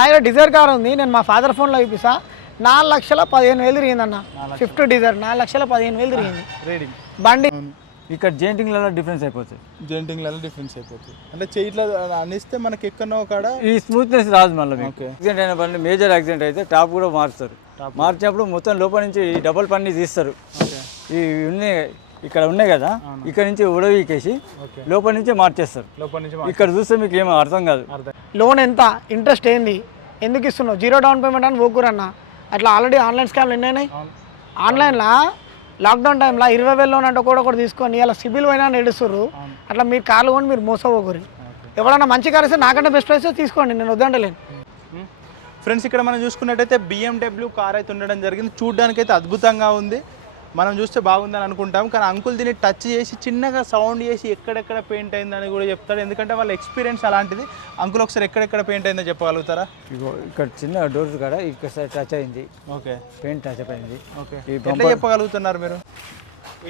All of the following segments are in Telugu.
ఆయన డిజైర్ కార్ ఉంది. నేను మా ఫాదర్ ఫోన్లో చూపిస్తా. నాలుగు లక్షల పదిహేను వేలు తిరిగిందన్న. ఫిఫ్త్ డిజైర్ నాలుగు లక్షల పదిహేను వేలు తిరిగింది. రీడింగ్. బండి ఇక్కడ జెయింటింగ్లలో డిఫరెన్స్ అయిపోతుంది జెంటింగ్లలో డిఫరెన్స్ అయిపోతుంది అంటే చేయిట్లో అనిస్తే మనకి ఎక్కడో కాడ ఈ స్మూత్నెస్ రాదు మళ్ళీ. యాక్సిడెంట్ అయిన బండి మేజర్ యాక్సిడెంట్ అయితే టాప్ కూడా మార్చుతారు మార్చినప్పుడు మొత్తం లోపల నుంచి ఈ డబల్ పన్ని తీస్తారు. ఓకే. ఈ ఉన్నాయి. ఇక్కడ ఉన్నాయి కదా ఇక్కడ నుంచి ఉడవీకేసి లోపల నుంచి మార్చేస్తారు. లోపల నుంచి ఇక్కడ చూస్తే మీకు ఏమో అర్థం కాదు. లోన్ ఎంత? ఇంట్రెస్ట్ ఏంది? ఎందుకు ఇస్తున్నావు? జీరో డౌన్ పేమెంట్ అని పోకురన్న అట్లా ఆల్రెడీ ఆన్లైన్ స్కామ్లు ఎన్ని అయినాయి అవును. ఆన్లైన్లో? లాక్డౌన్ టైంలో ఇరవై వేలు లోన్ అంటే కూడా ఒకటి తీసుకొని ఇలా సిబిల్ పోయినా నడుస్తుర్రు. అట్లా మీరు కార్లు కొని మీరు మోసపోకూరి ఎవరైనా మంచి కార్ ఇస్తే నాకంటే బెస్ట్ ప్రైస్ తీసుకోండి నేను వద్దంటలేను. ఫ్రెండ్స్ ఇక్కడ మనం చూసుకున్నట్టయితే బిఎండబ్ల్యూ కార్ అయితే ఉండడం జరిగింది. చూడడానికి అయితే అద్భుతంగా ఉంది. మనం చూస్తే బాగుందని అనుకుంటాం కానీ అంకుల్ దీన్ని టచ్ చేసి చిన్నగా సౌండ్ చేసి ఎక్కడెక్కడ పెయింట్ అయిందని కూడా చెప్తాడు. ఎందుకంటే వాళ్ళ ఎక్స్పీరియన్స్ అలాంటిది. అంకుల్ ఒకసారి ఎక్కడెక్కడ పెయింట్ అయిందో చెప్పగలుగుతారా? ఇగో ఇక్కడ చిన్న డోర్స్ కాడ ఇక్కడ టచ్ అయింది. ఓకే. పెయింట్ టచ్ అయింది. ఓకే. ఎట్లా చెప్పగలుగుతున్నారు మీరు?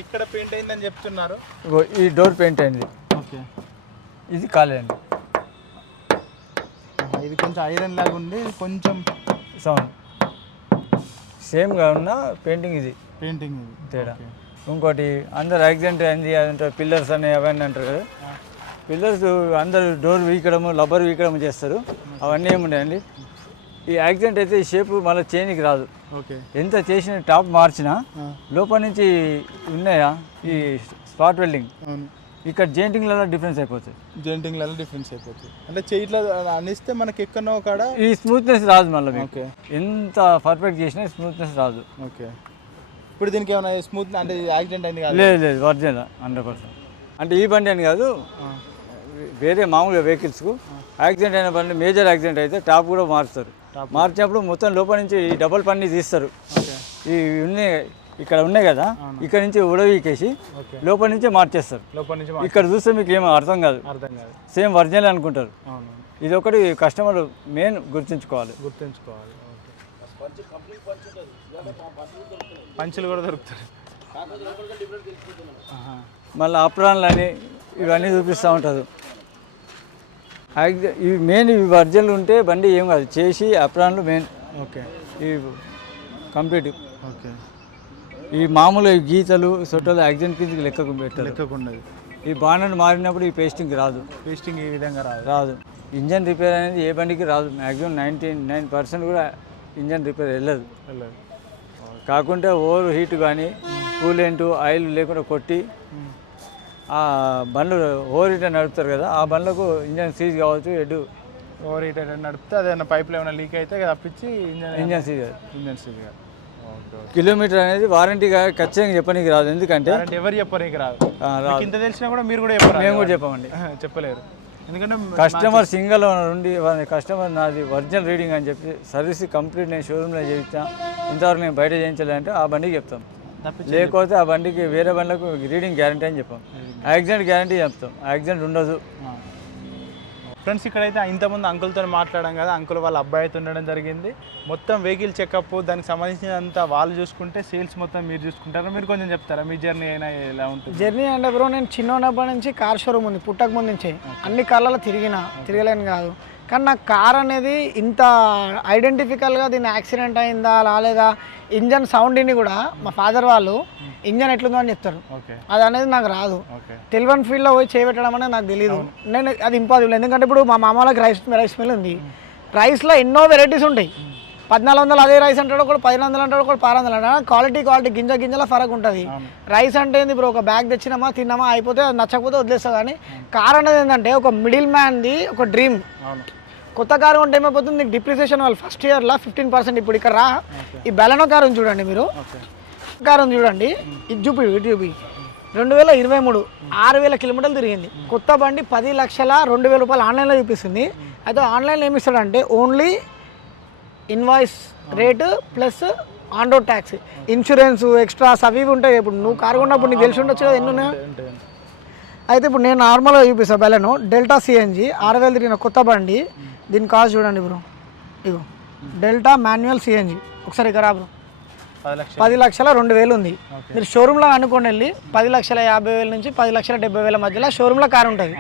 ఇక్కడ పెయింట్ అయిందని చెప్తున్నారు. ఇగో ఈ డోర్ పెయింట్ అయింది. ఓకే. ఇది కాలేదండి ఇది కొంచెం ఐరన్ లాగా ఉంది కొంచెం సౌండ్ సేమ్గా ఉన్న పెయింటింగ్ ఇది. పెయింటింగ్ తేడా. ఇంకోటి అందరు యాక్సిడెంట్ అయింది అదంటారు పిల్లర్స్ అని అవన్నీ అంటారు కదా. పిల్లర్స్ అందరు డోర్ వీకడము లబ్బర్ వీకడము చేస్తారు. అవన్నీ ఏముంటాయండి ఈ యాక్సిడెంట్ అయితే ఈ షేప్ మళ్ళీ చేనికి రాదు. ఓకే. ఎంత చేసిన టాప్ మార్చినా లోపల నుంచి ఉన్నాయా? ఈ స్పాట్ వెల్డింగ్. ఇక్కడ జెయింటింగ్లలో డిఫరెన్స్ అయిపోతుంది జెంటింగ్లలో డిఫరెన్స్ అయిపోతుంది అంటే చేయిట్లో అనిస్తే మనకి ఎక్కడో కాడ ఈ స్మూత్నెస్ రాదు మళ్ళీ ఓకే. ఎంత పర్ఫెక్ట్ చేసినా స్మూత్నెస్ రాదు. ఓకే. ఇప్పుడు దీనికి ఏమైనా స్మూత్ అంటే యాక్సిడెంట్ అయింది కాదు? లేదు లేదు ఒరిజినల్ హండ్రెడ్ పర్సెంట్ అంటే ఈ బండి అని కాదు వేరే మామూలుగా వెహికల్స్కు యాక్సిడెంట్ అయిన బండి మేజర్ యాక్సిడెంట్ అయితే టాప్ కూడా మారుస్తారు. మార్చినప్పుడు మొత్తం లోపల నుంచి ఈ డబల్ పన్ని తీస్తారు. ఈ ఉన్నాయి ఇక్కడ ఉన్నాయి కదా ఇక్కడ నుంచి ఉడవీకేసి లోపల నుంచి మార్చేస్తారు. ఇక్కడ చూస్తే మీకు ఏమో అర్థం కాదు. అర్థం కాదు. సేమ్ ఒరిజినల్ అనుకుంటారు. ఇది ఒకటి కస్టమర్ మెయిన్ గుర్తుంచుకోవాలి. గుర్తుంచుకోవాలి. పంచులు కూడా దొరుకుతాయి ఆహా. మళ్ళీ అప్రాన్లు అని ఇవన్నీ చూపిస్తూ ఉంటారు ఇవి మెయిన్ ఇవి ఒరిజినల్ ఉంటే బండి ఏం కాదు చేసి అప్రాన్లు మెయిన్ ఓకే. ఈ కంప్లీట్ ఓకే. ఈ మామూలు ఈ గీతలు సొట్టలు యాక్సిడెంట్ కిందకి లెక్కకు పెట్టారు. లెక్కకుండదు ఈ బాణర్ మారినప్పుడు ఈ పేస్టింగ్ రాదు. పేస్టింగ్ ఈ విధంగా రాదు? రాదు. ఇంజన్ రిపేర్ అనేది ఏ బండికి రాదు. మ్యాక్సిమం నైంటీ నైన్ పర్సెంట్ కూడా ఇంజన్ రిపేర్ వెళ్ళదు. వెళ్ళదు. కాకుంటే ఓవర్ హీట్ కానీ కూలెంట్ ఆయిల్ లేకుండా కొట్టి ఆ బండ్లు ఓవర్ హీట్ నడుపుతారు కదా ఆ బండ్లకు ఇంజన్ సీజ్ కావచ్చు హెడ్. ఓవర్ హీట్ అయితే నడిపితే అదేమన్నా పైప్లో ఏమైనా లీక్ అయితే తప్పించి ఇంజన్ ఇంజన్ సీజ్ ఇంజన్ కాదు. ఓకే కిలోమీటర్ అనేది వారంటీగా ఖచ్చితంగా చెప్పనీకి రాదు ఎందుకంటే ఎవరు చెప్పరు నీకు రాదు. ఆ, మీకు రాదు. ఇంత తెలిసినా కూడా మీరు కూడా చెప్పరు మేము కూడా చెప్పామండి. చెప్పలేరు. ఎందుకంటే కస్టమర్ సింగల్ నుండి కస్టమర్ నాది ఒరిజినల్ రీడింగ్ అని చెప్పి సర్వీస్ కంప్లీట్ నేను షోరూంలో చేయించా ఇంతవరకు నేను బయట చేయించలేదంటే ఆ బండికి చెప్తాం. లేకపోతే ఆ బండికి వేరే బండ్లకు రీడింగ్ గ్యారంటీ అని చెప్పాం. యాక్సిడెంట్ గ్యారంటీ చెప్తాం. యాక్సిడెంట్ ఉండదు. ఫ్రెండ్స్ ఇక్కడైతే ఇంతకుముందు అంకుల్తో మాట్లాడాం కదా అంకుల్ వాళ్ళ అబ్బాయి అయితే ఉండడం జరిగింది. మొత్తం వెహికల్ చెకప్ దానికి సంబంధించినంత వాళ్ళు చూసుకుంటే సేల్స్ మొత్తం మీరు చూసుకుంటారా? మీరు కొంచెం చెప్తారా? మీ జర్నీ అయినా ఎలా ఉంటుంది? జర్నీ అంటే బ్రో నేను చిన్న ఉన్నప్పటి నుంచి కార్ షోరూమ్ ఉంది పుట్టక ముందు నుంచి అన్ని కార్లలో తిరిగిన తిరగలేను కాదు. కానీ నాకు కార్ అనేది ఇంత ఐడెంటిఫికల్గా దీన్ని యాక్సిడెంట్ అయిందా రాలేదా? ఇంజన్ సౌండ్ని కూడా మా ఫాదర్ వాళ్ళు ఇంజన్ ఎట్లుందో అని చెప్తారు. అది అనేది నాకు రాదు. ఓకే. తెలియని ఫీల్డ్లో పోయి చేయబెట్టడం అనేది నాకు తెలియదు నేను అది ఇంపాసిబుల్ ఎందుకంటే ఇప్పుడు మా మామ వాళ్ళకి రైస్ రైస్ మిల్ ఉంది. రైస్లో ఎన్నో వెరైటీస్ ఉంటాయి. పద్నాలుగు వందలు అదే రైస్ అంటాడు కూడా పదిహేను వందలు అంటాడు కూడా పది వందలు అంటాడు. క్వాలిటీ క్వాలిటీ గింజ గింజల ఫరక్ ఉంటుంది. రైస్ అంటే ఏంది ఇప్పుడు ఒక బ్యాగ్ తెచ్చినామా తిన్నామా అయిపోతే అది నచ్చకపోతే వదిలేస్తా. కానీ కార్ అనేది ఏంటంటే ఒక మిడిల్ మ్యాన్ది ఒక డ్రీమ్ కొత్త కారు ఉంటే ఏమైపోతుంది? నీకు డిప్రిసియేషన్ వాళ్ళు ఫస్ట్ ఇయర్లో ఫిఫ్టీన్ పర్సెంట్ ఇప్పుడు ఇక్కడ రా. ఈ బెలనో కారు ఉంది చూడండి మీరు. కారు ఉంది చూడండి. ఇది చూపి ఇటు చూపి. రెండు వేల ఇరవై మూడు ఆరు వేల కిలోమీటర్లు తిరిగింది. కొత్త బండి పది లక్షల రెండు వేల రూపాయలు ఆన్లైన్లో చూపిస్తుంది అయితే ఆన్లైన్లో ఏమి ఇస్తాడంటే only invoice rate plus on road tax insurance extras అవి ఉంటాయి. ఇప్పుడు నువ్వు కారు కొన్నప్పుడు నీకు తెలిసి ఉండొచ్చు కదా ఎన్ని అయితే ఇప్పుడు నేను నార్మల్గా చూపిస్తాను బెలను. డెల్టా సిఎన్జి ఆరు వేలు తిరిగిన కొత్త బండి. దీని కాస్ట్ చూడండి బ్రో ఇగో డెల్టా మాన్యువల్ సిఎన్జి ఒకసారి ఇక్కడ బ్రో పది లక్షలు. రెండు వేలు ఉంది. మీరు షోరూంలో అనుకోండి వెళ్ళి పది లక్షల యాభై వేల నుంచి పది లక్షల డెబ్బై వేల మధ్యలో షోరూంలో కార్ ఉంటుంది.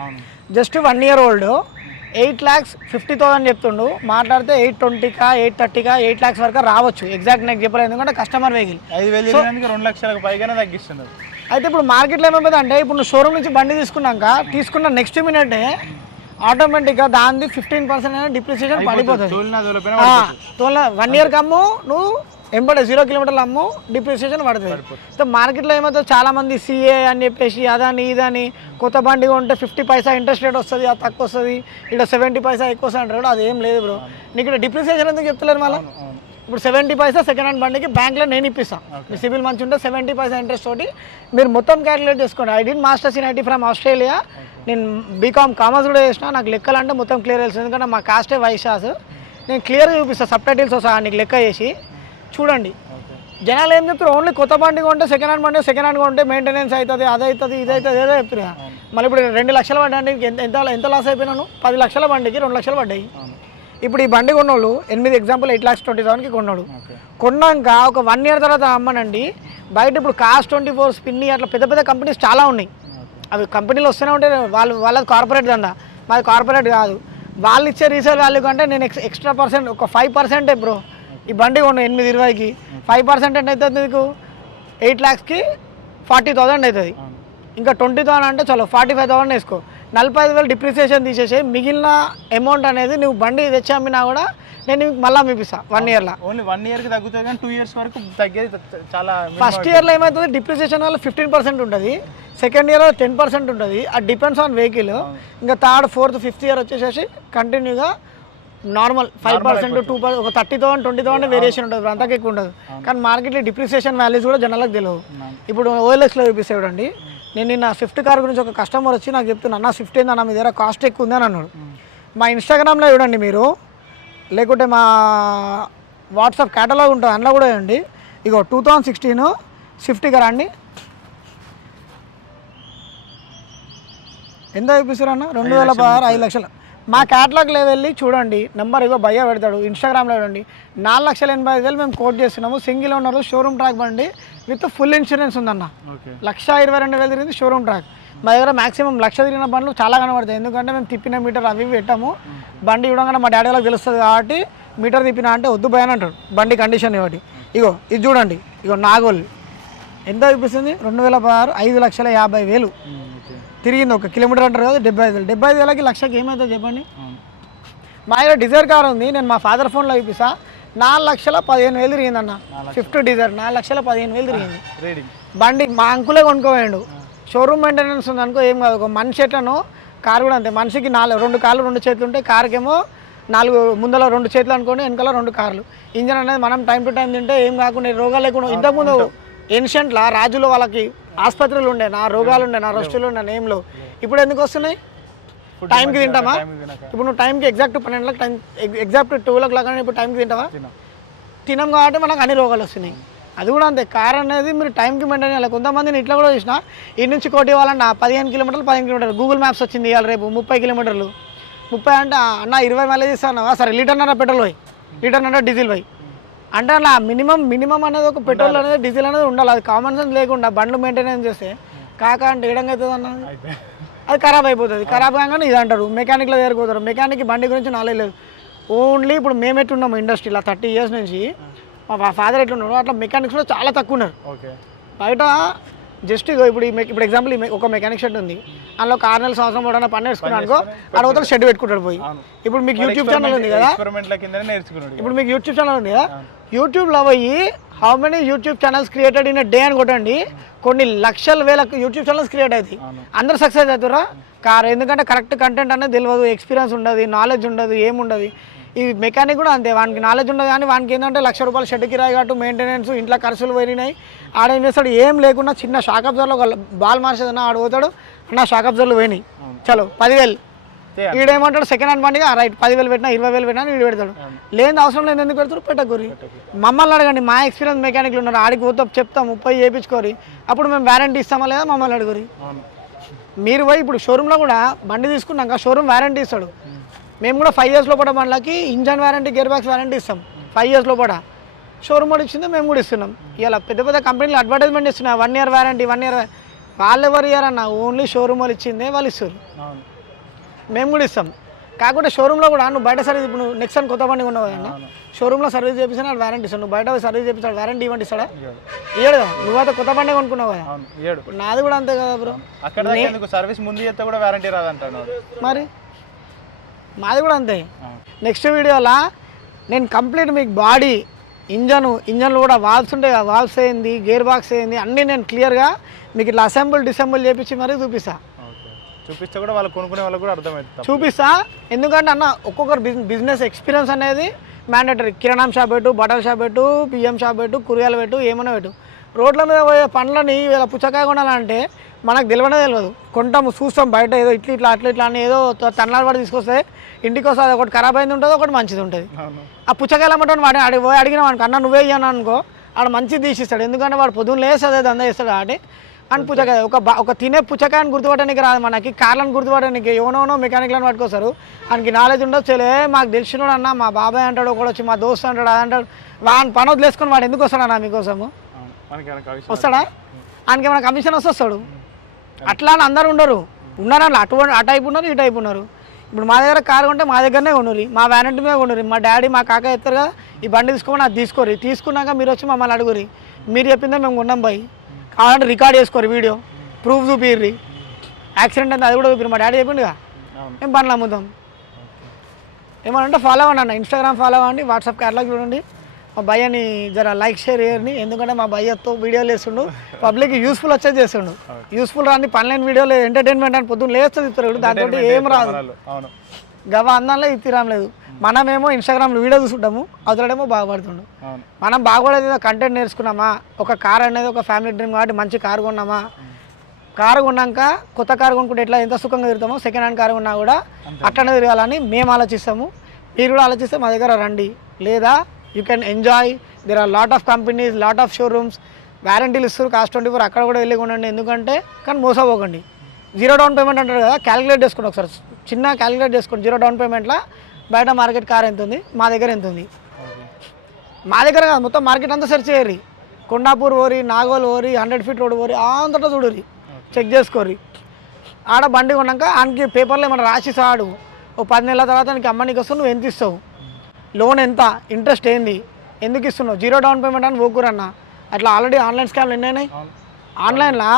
Just one year old eight lakhs fifty thousand చెప్తుండు. మాట్లాడితే ఎయిట్ ట్వంటీకా ఎయిట్ థర్టీకా ఎయిట్ ల్యాక్స్ వరకు రావచ్చు. ఎగ్జాక్ట్ నాకు చెప్పలేదు. ఎందుకంటే కస్టమర్ వెహికల్ ఐదు వేలు రెండు లక్షలకు పైగానే తగ్గిస్తున్నారు. అయితే ఇప్పుడు మార్కెట్లో ఏమైపోతుంది అంటే ఇప్పుడు నువ్వు షోరూమ్ నుంచి బండి తీసుకున్నాక తీసుకున్న నెక్స్ట్ మినిటే ఆటోమేటిక్గా దానిది ఫిఫ్టీన్ పర్సెంట్ అయినా డిప్రిసియేషన్ పడిపోతుంది. తోలినా వన్ ఇయర్కి అమ్ము నువ్వు ఎంబడే జీరో కిలోమీటర్లు అమ్ము డిప్రిసియేషన్ పడుతుంది. సో మార్కెట్లో ఏమవుతుంది? చాలా మంది సిఏ అని చెప్పేసి అదని ఇదని కొత్త బండి కొంటే ఫిఫ్టీ పైసా ఇంట్రెస్ట్ రేట్ వస్తుంది అది తక్కువ వస్తుంది ఇక్కడ సెవెంటీ పైసా ఎక్కువ వస్తుంది అంటారు అది ఏం లేదు బ్రో నీకు ఇక్కడ డిప్రిసియేషన్ ఎందుకు చెప్తలేరు మళ్ళీ? ఇప్పుడు సెవెంటీ పైసా సెకండ్ హ్యాండ్ బండికి బ్యాంక్లో నేను ఇప్పిస్తాను మీ సిబిల్ మంచి ఉంటే సెవెంటీ పైసా ఇంట్రెస్ట్ తోటి మీరు మొత్తం క్యాలిక్యులేట్ చేసుకోండి. I did masters in IT from Australia నేను బీకామ్ కామర్స్ కూడా చేసిన. నాకు లెక్కలు అంటే మొత్తం క్లియర్ తెలుసు. ఎందుకంటే మా కాస్టే వైశాస్ నేను క్లియర్గా చూపిస్తాను సబ్ టైటిల్స్ సహా నీకు లెక్క చేసి చూడండి. జనాలు ఏం చెప్తారు? ఓన్లీ కొత్త బండి కొంటే సెకండ్ హ్యాండ్ బండి సెకండ్ హ్యాండ్ కొంటే మెయింటెనెన్స్ అవుతుంది అది అవుతుంది ఇది అవుతుంది ఏదో చెప్తున్నా మళ్ళీ ఇప్పుడు రెండు లక్షల బండి ఎంత ఎంత ఎంత లాస్ అయిపోయినాను? పది లక్షల బండికి రెండు లక్షలు పడ్డాయి. ఇప్పుడు ఈ బండి కొన్నోళ్ళు ఎనిమిది ఎగ్జాంపుల్ ఎయిట్ లాక్స్ ట్వంటీ థౌసండ్కి కొన్నాడు. కొన్నాక ఒక వన్ ఇయర్ తర్వాత అమ్మనండి బయట ఇప్పుడు కాస్ ట్వంటీ ఫోర్ స్పిన్ని అట్లా పెద్ద పెద్ద కంపెనీస్ చాలా ఉన్నాయి. అవి కంపెనీలు వస్తూనే ఉంటాయి. వాళ్ళు వాళ్ళది కార్పొరేట్ దందా మాది కార్పొరేట్ కాదు. వాళ్ళు ఇచ్చే రీసేల్ వాల్యూ కంటే నేను ఎక్స్ ఎక్స్ట్రా పర్సెంట్ ఒక ఫైవ్ పర్సెంటే బ్రో ఈ బండి కొన్నాను ఎనిమిది ఇరవైకి. ఫైవ్ పర్సెంట్ ఎంత అవుతుంది నీకు? ఎయిట్ ల్యాక్స్కి ఫార్టీ థౌసండ్ అవుతుంది. ఇంకా ట్వంటీ థౌసండ్ అంటే చలో ఫార్టీ ఫైవ్ థౌసండ్ వేసుకో. నలభై ఐదు వేలు డిప్రిసియేషన్ తీసేసి మిగిలిన అమౌంట్ అనేది నువ్వు బండి తెచ్చి అమ్మినా కూడా నేను నీకు మళ్ళీ అమ్మిపిస్తా వన్ ఇయర్లో ఓన్లీ వన్ ఇయర్కి తగ్గుతుంది కానీ టూ ఇయర్స్ వరకు తగ్గేది చాలా ఫస్ట్ ఇయర్లో ఏమవుతుంది? డిప్రిసియేషన్ వల్ల ఫిఫ్టీన్ పర్సెంట్ ఉంటుంది. సెకండ్ ఇయర్ టెన్ పర్సెంట్ ఉంటుంది. అది డిపెండ్స్ ఆన్ వెహికల్ ఇంకా థర్డ్ ఫోర్త్ ఫిఫ్త్ ఇయర్ వచ్చేసేసి కంటిన్యూగా normal five percent two percent ఒక thirty thousand twenty thousand variation ఉంటుంది. అంతకు ఎక్కువ ఉండదు. కానీ మార్కెట్లో డిప్రిసియేషన్ వాల్యూస్ కూడా జనాలకు తెలియదు ఇప్పుడు ఓఎల్ఎక్స్లో చూపిస్తే చూడండి. నేను నిన్న స్విఫ్ట్ కార్ గురించి ఒక కస్టమర్ వచ్చి నాకు చెప్తున్నా అన్న స్విఫ్ట్ ఏందన్న మీ దగ్గర కాస్ట్ ఎక్కువ ఉందని అన్నాడు. మా ఇన్స్టాగ్రామ్లో చూడండి మీరు లేకుంటే మా వాట్సాప్ కేటలాగ్ ఉంటుంది అందులో కూడా చూడండి. ఇగో two thousand sixteen Swift car అండి. ఎంత చూపిస్తారు అన్న? రెండు వేల పదహారు ఐదు లక్షలు. మా క్యాటలాగ్లో వెళ్ళి చూడండి నెంబర్ ఇగో భయ్య పెడతాడు ఇన్స్టాగ్రామ్లో చూడండి. నాలుగు లక్షల ఎనభై ఐదు వేలు మేము కోట్ చేస్తున్నాము. సింగిల్ ఓనర్ షోరూమ్ ట్రాక్ బండి విత్ ఫుల్ ఇన్సూరెన్స్ ఉందన్న. లక్ష ఇరవై రెండు వేలు తిరిగింది షోరూమ్ ట్రాక్. మా దగ్గర మాక్సిమం లక్ష తిరిగిన బండ్లు చాలా కనబడతాయి. ఎందుకంటే మేము తిప్పిన మీటర్ అవి పెట్టాము. బండి ఇవ్వగానే మా డాడీ వాళ్ళకి తెలుస్తుంది కాబట్టి మీటర్ తిప్పిన అంటే వద్దు భయం అంటాడు. బండి కండిషన్ ఇవ్వటి ఇగో ఇది చూడండి. ఇగో నాగోల్. ఎంత చూపిస్తుంది? రెండు వేల పదహారు ఐదు లక్షల యాభై వేలు. తిరిగింది ఒక కిలోమీటర్ అంటారు కదా డెబ్బై ఐదు వేలు. డెబ్బై ఐదు వేలకి లక్షకి ఏమవుతుంది చెప్పండి? మా దగ్గర డిజైర్ కార్ ఉంది. నేను మా ఫాదర్ ఫోన్లో చూపిస్తా. నాలుగు లక్షల పదిహేను వేలు తిరిగిందన్న. ఫిఫ్త్ డిజైర్ నాలుగు లక్షల పదిహేను వేలు తిరిగింది. బండి మా అంకులే కొనుక్కోవేయండు షోరూమ్ మెయింటెనెన్స్ ఉంది అనుకో ఏం కాదు. ఒక మనిషి ఎట్లను కారు కూడా అంతే. మనిషికి నాలుగు రెండు కాళ్ళు రెండు చేతులు ఉంటాయి కారుకేమో నాలుగు ముందర రెండు చేతులు అనుకోండి వెనకాల రెండు కార్లు. ఇంజన్ అనేది మనం టైం టు టైం తింటే ఏం కాకుండా రోగాలు లేకుండా ఇంతకుముందు ఏన్షియంట్లా రాజులు వాళ్ళకి ఆసుపత్రులు ఉండే నా రోగాలు ఉండే నా రొస్టులు ఉండే నేమ్లో ఇప్పుడు ఎందుకు వస్తున్నాయి? టైంకి తింటామా? ఇప్పుడు నువ్వు టైంకి ఎగ్జాక్ట్ పన్నెండులకు time exact two o'clock ఇప్పుడు టైంకి తింటావా? తినం. కాబట్టి మనకు అన్ని రోగాలు వస్తున్నాయి. అది కూడా అంతే. కార్ అనేది మీరు టైంకి మెయింటైన్ చేయాలి. కొంతమందిని ఇట్లా కూడా చూసిన ఈ నుంచి కోటి ఇవ్వాలన్న పదిహేను కిలోమీటర్లు పదిహేను కిలోమీటర్లు. గూగుల్ మ్యాప్స్ వచ్చింది ఇవాళ రేపు ముప్పై కిలోమీటర్లు. ముప్పై అంటే అన్న ఇరవై మైలేజ్ ఇస్తాను సరే లీటర్ అన్న పెట్రోల్ పోయి. లీటర్ అన్న డీజిల్ పోయి. అంటే అలా మినిమం మినిమం అనేది ఒక పెట్రోల్ అనేది డీజిల్ అనేది ఉండాలి. అది కామన్ సెన్స్ లేకుండా బండ్లు మెయింటెనెన్స్ చేస్తే కాక అంటే ఏడంగా అవుతుంది అన్న? అది ఖరాబ్ అయిపోతుంది. ఖరాబ్ కాగానే ఇది అంటారు. మెకానిక్లో దగ్గరకు మెకానిక్ బండి గురించి నాలెడ్జ్ లేదు. ఓన్లీ ఇప్పుడు మేము ఎట్టున్నాము ఇండస్ట్రీలో థర్టీ ఇయర్స్ నుంచి మా ఫాదర్ ఎట్లున్నాడు అట్లా మెకానిక్స్ కూడా చాలా తక్కువ ఉన్నారు. బయట జస్ట్ ఇగో ఇప్పుడు ఇప్పుడు ఎగ్జాంపుల్ ఒక మెకానిక్ షెడ్ ఉంది. అందులో ఒక ఆరు నెలల సంవత్సరం కూడా పని నేర్చుకున్నాను అనుకో అడవుతాడు షెడ్ పెట్టుకుంటాడు పోయి. ఇప్పుడు మీకు యూట్యూబ్ ఛానల్ ఉంది కదా. ఇప్పుడు మీకు యూట్యూబ్ ఛానల్ ఉంది కదా. యూట్యూబ్లో పోయి how many YouTube channels created in day అని కొట్టండి. కొన్ని లక్షల వేల యూట్యూబ్ ఛానల్స్ క్రియేట్ అవుతాయి అందరు సక్సెస్ అవుతారా? కారు ఎందుకంటే కరెక్ట్ కంటెంట్ అనేది తెలియదు ఎక్స్పీరియన్స్ ఉండదు నాలెడ్జ్ ఉండదు ఏముండదు ఈ మెకానిక్ కూడా అంతే వానికి నాలెడ్జ్ ఉండదు కానీ వానికి ఏంటంటే లక్ష రూపాయలు షెడ్ కిరాయి కట్టు మెయింటెనెన్స్ ఇంట్లో ఖర్చులు పోయినాయి. ఆడ ఏం చేస్తాడు? ఏం లేకుండా చిన్న షాక్ అబ్జర్లో ఒక బాల్ మార్చేదన్నా ఆడ పోతాడు. అన్న షాక్ అబ్జర్లు పోయినాయి. చలో పదివేలు. చేయాలి. ఈడేమంటాడు సెకండ్ హ్యాండ్ బండిగా రైట్ పదివేలు పెట్టినా ఇరవై వేలు పెట్టినా వీడు పెడతాడు. లేని అవసరం లేదు ఎందుకు పెడతారు? పెట్టకూరి. మమ్మల్ని అడగండి మా ఎక్స్పీరియన్స్ మెకానిక్లు ఉన్నారు ఆడికి పోతాం చెప్తాం ముప్పై చేయించుకోరి. అప్పుడు మేము వారంటీ ఇస్తామా లేదా మమ్మల్ని అడుగురి. మీరు పోయి ఇప్పుడు షోరూంలో కూడా బండి తీసుకున్నాక షోరూమ్ వారంటీ ఇస్తాడు. మేము కూడా ఫైవ్ ఇయర్స్ లోపల బండ్లకి engine warranty gear box warranty ఇస్తాం. ఫైవ్ ఇయర్స్ లోపల. షోరూమ్ కూడా ఇచ్చింది మేము కూడా ఇస్తున్నాం. ఇలా పెద్ద పెద్ద కంపెనీలు అడ్వర్టైజ్మెంట్ ఇస్తున్నాయి. One year warranty one year వాళ్ళు ఎవరు ఇయ్యారన్న? ఓన్లీ షోరూమ్ వాళ్ళు ఇచ్చిందే వాళ్ళు ఇస్తారు. మేము కూడా ఇస్తాం. కాకుంటే షోరూంలో కూడా నువ్వు బయట సర్వీస్ ఇప్పుడు నువ్వు నెక్స్ట్ కొత్త బండి ఉన్నావు అన్న. షోరూంలో సర్వీస్ చేపిస్తే వాడు వారంటీ ఇస్తాడు. నువ్వు బయట సర్వీస్ చేపిస్తాడు వారంటీ ఇవ్వండి ఇస్తాడా? ఇయ్యడు. కదా. నువ్వైతే కొత్త బండి కొనుక్కున్నావు కదా. ఏడు నాది కూడా అంతే కదా బ్రో అక్కడ సర్వీస్ ముందు చేస్తే కూడా వారంటీ రాదంటాను మరి? మాది కూడా అంతే. నెక్స్ట్ వీడియోలో నేను కంప్లీట్ మీకు బాడీ ఇంజను ఇంజన్లు కూడా వాల్వ్స్ ఉంటాయి కదా. వాల్వ్స్ ఏంది? గేర్ బాక్స్ ఏంది? అన్నీ నేను క్లియర్గా మీకు ఇట్లా అసెంబుల్ డిసెంబుల్ చేపించి మరీ చూపిస్తా. ఓకే చూపిస్తే కూడా వాళ్ళు కొనుక్కునే వాళ్ళకి కూడా అర్థమవుతుంది చూపిస్తా. ఎందుకంటే అన్న ఒక్కొక్కరు బిజ్ బిజినెస్ ఎక్స్పీరియన్స్ అనేది మ్యాండేటరీ. కిరాణం షాప్ పెట్టు బట్టల షాప్ పెట్టు బియ్యం షాప్ పెట్టు కూరగాయలు పెట్టు ఏమైనా పెట్టు. రోడ్ల మీద పోయే పండ్లని ఇలా పుచ్చకాయ కొనాలంటే మనకు తెలియనే తెలియదు. కొంటాము చూస్తాం బయట ఏదో ఇట్లా ఇట్లా అట్లా ఇట్లా అని ఏదో తన్నాలు పడి తీసుకొస్తే ఇంటికి వస్తే అది ఒకటి ఖరాబ్ అయింది ఉంటుంది ఒకటి మంచిది ఉంటుంది. ఆ పుచ్చకాయలు అమ్మటం వాడి అడిగి పోయి అడిగిన వాడికి అన్న నువ్వే ఇయ్యను అనుకో ఆడ మంచిది తీసిస్తాడు. ఎందుకంటే వాడు పొద్దున్న లేసి అదే దందా ఇస్తాడు ఆడి అని పుచ్చకాయ ఒక ఒక తినే పుచ్చకాయని గుర్తుపట్టడానికి రాదు మనకి. కార్లను గుర్తుపట్టడానికి ఎవనోనో మెకానిక్లను పట్టుకొస్తారు. ఆయనకి నాలెడ్జ్ ఉండదు. చెలే మాకు తెలిసినోడు అన్న మా బాబాయ్ అంటాడు ఒకడు వచ్చి మా దోస్తు అంటాడు అది అంటాడు. వాడిని పని వదిలేసుకొని వాడు ఎందుకు వస్తాడు అన్న మీకోసము? వస్తాడా? ఆయనకి ఏమైనా కమిషన్ వస్తాడు. అట్లా అని అందరు ఉండరు. ఉన్నారు అట్లా. అటు ఆ టైప్ ఉన్నారు ఈ టైప్ ఉన్నారు. ఇప్పుడు మా దగ్గర కారు కొంటే మా దగ్గరనే కొనురి. మా వ్యారంటీ మీద కొనురి. మా డాడీ మా కాక ఎత్తారు కదా ఈ బండి తీసుకోమని అది తీసుకోరి తీసుకున్నాక మీరు వచ్చి మమ్మల్ని అడుగురి మీరు చెప్పిందే మేము కొన్నాం బాయ్. కావాలంటే రికార్డ్ చేసుకోరు వీడియో. ప్రూఫ్ చూపిర్రి. యాక్సిడెంట్ అయితే అది కూడా చూపిరు మా డాడీ చెప్పిండుగా? మేము బండ్లు అమ్ముతాం? ఏమనంటే ఫాలో అవ్వండి అన్న. ఇన్స్టాగ్రామ్ ఫాలో అవ్వండి వాట్సాప్ క్యాటలాగ్ చూడండి. మా భయ్యని జర లైక్ షేర్ చేయని ఎందుకంటే మా భయ్యతో వీడియోలు వేస్తుండు పబ్లిక్ యూస్ఫుల్ వచ్చేది చేస్తుండు. యూస్ఫుల్ రాని పనిలేని వీడియోలు ఎంటర్టైన్మెంట్ అని పొద్దున్న లేస్తుంది ఇస్తారు దాంతో ఏం రాదు. గవ అందంలో ఇది తీరం లేదు. మనమేమో ఇన్స్టాగ్రామ్లో వీడియో చూసుంటాము అతడేమో బాగుపడుతుండు మనం బాగోలేదు ఏదో కంటెంట్ నేర్చుకున్నామా? ఒక కార్ అనేది ఒక ఫ్యామిలీ డ్రీమ్ కాబట్టి మంచి కారు కొన్నామా? కారు కొన్నాక కొత్త కారు కొనుక్కుంటే ఎట్లా ఎంత సుఖంగా తిరుగుతామో సెకండ్ హ్యాండ్ కారు కొన్నా కూడా అట్లనే తిరగాలని మేము ఆలోచిస్తాము. మీరు కూడా ఆలోచిస్తే మా దగ్గర రండి. లేదా you can enjoy there are lot of companies lot of showrooms వ్యారంటీలు ఇస్తారు కాస్ట్ ట్వంటీ ఫోర్ అక్కడ కూడా వెళ్ళి కొనండి. ఎందుకంటే కానీ మోసపోకండి. జీరో డౌన్ పేమెంట్ అంటారు కదా క్యాలిక్యులేట్ చేసుకోండి ఒకసారి. చిన్న క్యాలిక్యులేట్ చేసుకోండి. జీరో డౌన్ పేమెంట్లో బయట మార్కెట్ కార్ ఎంత ఉంది మా దగ్గర ఎంత ఉంది మా దగ్గర కాదు మొత్తం మార్కెట్ అంతా సెర్చ్ చేయరు కొండాపూర్ ఓరి నాగోల్ ఓరి హండ్రెడ్ ఫీట్ రోడ్ ఓరి అంతటా చూడరి చెక్ చేసుకోరి ఆడ బండి కొన్నాక ఆయనకి పేపర్లో ఏమైనా రాసి ఆడు ఓ పది నెలల తర్వాత నీకు అమ్మనికి వస్తావు నువ్వు ఎంత ఇస్తావు? లోన్ ఎంత? ఇంట్రెస్ట్ ఏంది? ఎందుకు ఇస్తున్నావు? జీరో డౌన్ పేమెంట్ అని పోకురన్న అట్లా ఆల్రెడీ ఆన్లైన్ స్కామ్లు ఎన్ని అయినాయి ఆన్లైన్లో?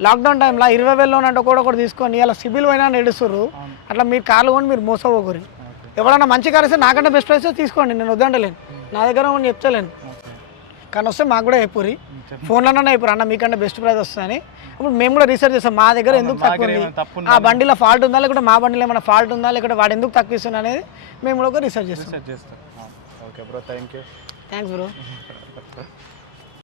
లాక్డౌన్ టైంలో ఇరవై వేలు లోన్ అంటే కూడా ఒకటి తీసుకొని ఇలా సిబిల్ పోయినా నడుస్తుర్రు అట్లా మీరు కార్లు కొని మీరు మోసపోకూరి ఎవరైనా మంచి కార్ ఇస్తే నాకంటే బెస్ట్ ప్రైస్ తీసుకోండి నేను వద్దంటలేను. నా దగ్గర ఉన్న చెప్తలేను. కానీ వస్తే మాకు కూడా చెప్పురి ఫోన్లోనే చెప్పురు అన్న మీకంటే బెస్ట్ ప్రైస్ వస్తుందని. అప్పుడు మేము కూడా రీసెర్చ్ చేస్తాం మా దగ్గర ఎందుకు తక్కువ ఉంది? ఆ బండిలో ఫాల్ట్ ఉందా? లేకపోతే మా బండిలో ఏమైనా ఫాల్ట్ ఉందా? లేకపోతే వాడు ఎందుకు తక్కువ ఇస్తున్నా అనేది మేము కూడా ఒక రీసెర్చ్ చేస్తాం. రీసెర్చ్ చేస్తాం. Okay bro thank you thanks bro